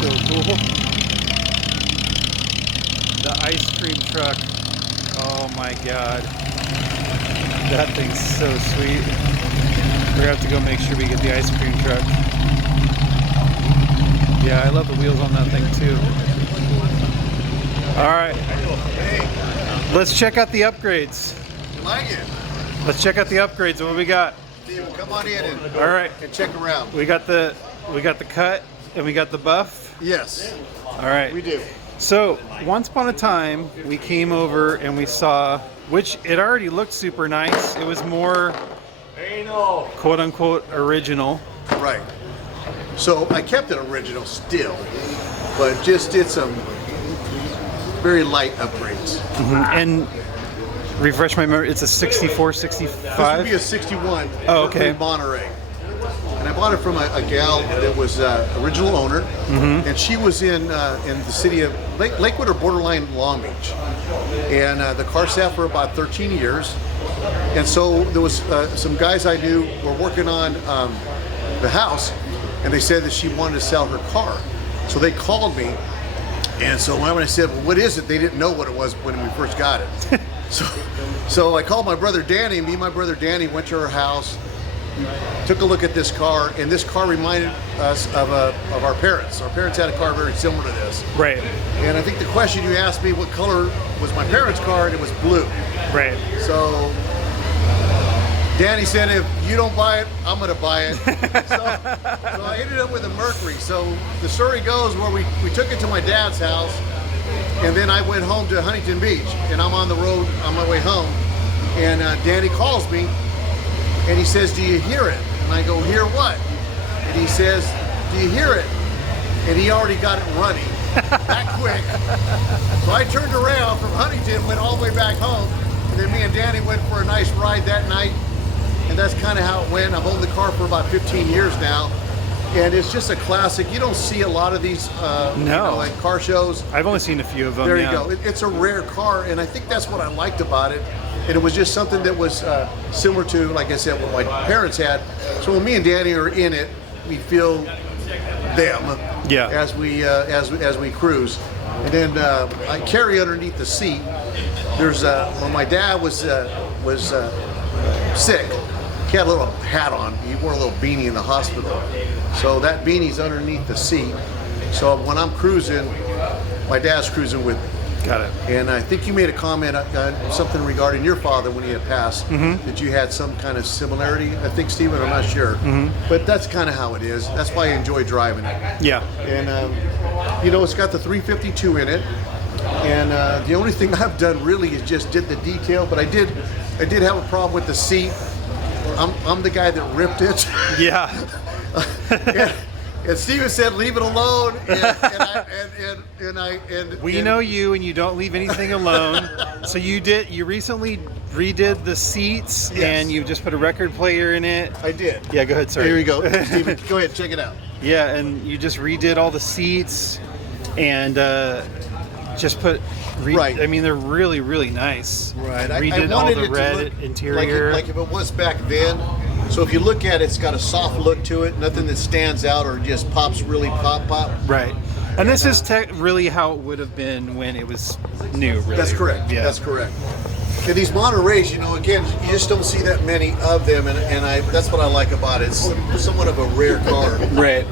so cool. The ice cream truck. Oh my god. That thing's so sweet. We're gonna have to go make sure we get the ice cream truck. Yeah, I love the wheels on that thing too. Alright. Let's check out the upgrades. You like it? Let's check out the upgrades. What we got? Steven, come on in and, Alright. and check around. We got the cut and we got the buff. Yes. Alright. We do. So, once upon a time, we came over and we saw, which it already looked super nice. It was more, quote unquote, original. Right. So I kept it original still, but just did some very light upgrades. And refresh my memory, it's a 64, 65? This would be a 61 Oh, okay. Mercury Monterey. And I bought it from a gal that was original owner, and she was in the city of Lakewood or borderline Long Beach. And the car sat for about 13 years. And so there was some guys I knew were working on the house, and they said that she wanted to sell her car. So they called me, and so when I said, well, what is it? They didn't know what it was when we first got it. So I called my brother Danny. Me and my brother Danny went to her house, took a look at this car, and this car reminded us of our parents. Our parents had a car very similar to this. Right. And I think the question you asked me, what color was my parents' car, and it was blue. Right. So Danny said, if you don't buy it, I'm going to buy it. So I ended up with a Mercury. So the story goes where we took it to my dad's house, and then I went home to Huntington Beach, and I'm on the road on my way home, and Danny calls me, and he says, do you hear it? And I go, hear what? And he says, do you hear it? And he already got it running that quick. So I turned around from Huntington, went all the way back home, and then me and Danny went for a nice ride that night. And that's kind of how it went. I've owned the car for about 15 years now. And it's just a classic. You don't see a lot of these like car shows. I've only seen a few of them. There you go. It's a rare car, and I think that's what I liked about it. And it was just something that was similar to, like I said, what my parents had. So when me and Danny are in it, we feel them as we cruise. And then I carry underneath the seat. There's when my dad was sick, he had a little hat on. He wore a little beanie in the hospital. So that beanie's underneath the seat. So when I'm cruising, my dad's cruising with me. Got it. And I think you made a comment, something regarding your father when he had passed, that you had some kind of similarity. I think, Stephen, I'm not sure. But that's kind of how it is. That's why I enjoy driving it. Yeah. And, it's got the 352 in it. And the only thing I've done really is just did the detail, but I did have a problem with the seat. I'm the guy that ripped it. Yeah. and Steven said, leave it alone. We know you, and you don't leave anything alone. So you recently redid the seats, and you just put a record player in it. I did. Yeah, go ahead, sorry. Here you go. Steven, go ahead, check it out. Yeah, and you just redid all the seats, and just put, right. I mean, they're really, really nice. Right. Redid all the red interior. Like if it was back then. So if you look at it, it's got a soft look to it. Nothing that stands out or just pops really pop. Right. And this is really how it would have been when it was new, really. That's correct. Yeah. That's correct. And these Montereys, again, you just don't see that many of them, and that's what I like about it. It's somewhat of a rare car. Right.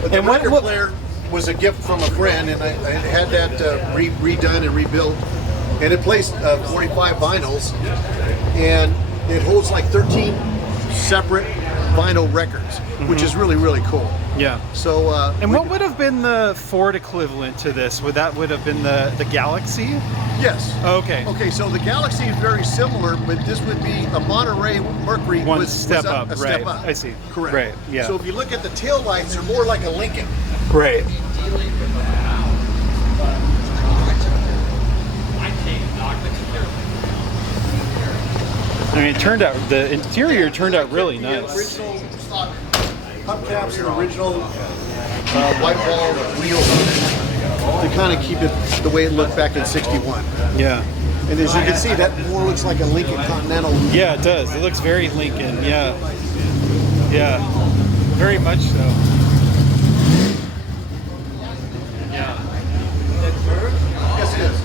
But the record player was a gift from a friend, and I had that redone and rebuilt, and it plays 45 vinyls, and it holds like 13 separate vinyl records, which is really, really cool. Yeah. So. And what would have been the Ford equivalent to this? Would have been the Galaxy? Yes. Okay. Okay, so the Galaxy is very similar, but this would be a Monterey Mercury. One step up, a right. Step up. I see. Correct. Right, yeah. So if you look at the tail lights, they're more like a Lincoln. Right. I mean, the interior turned out really nice. Original stock hubcaps and original white wall wheels on it to kind of keep it the way it looked back in '61. Yeah. And as you can see, that more looks like a Lincoln Continental. Yeah, it does. It looks very Lincoln. Yeah. Yeah. Very much so.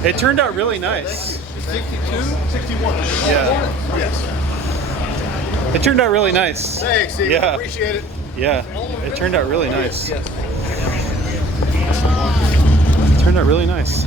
It turned out really nice. 62? 61. Yeah. Yes. It turned out really nice. Thanks, Steve. Yeah. Appreciate it. Yeah. It turned out really nice. Yes. It turned out really nice.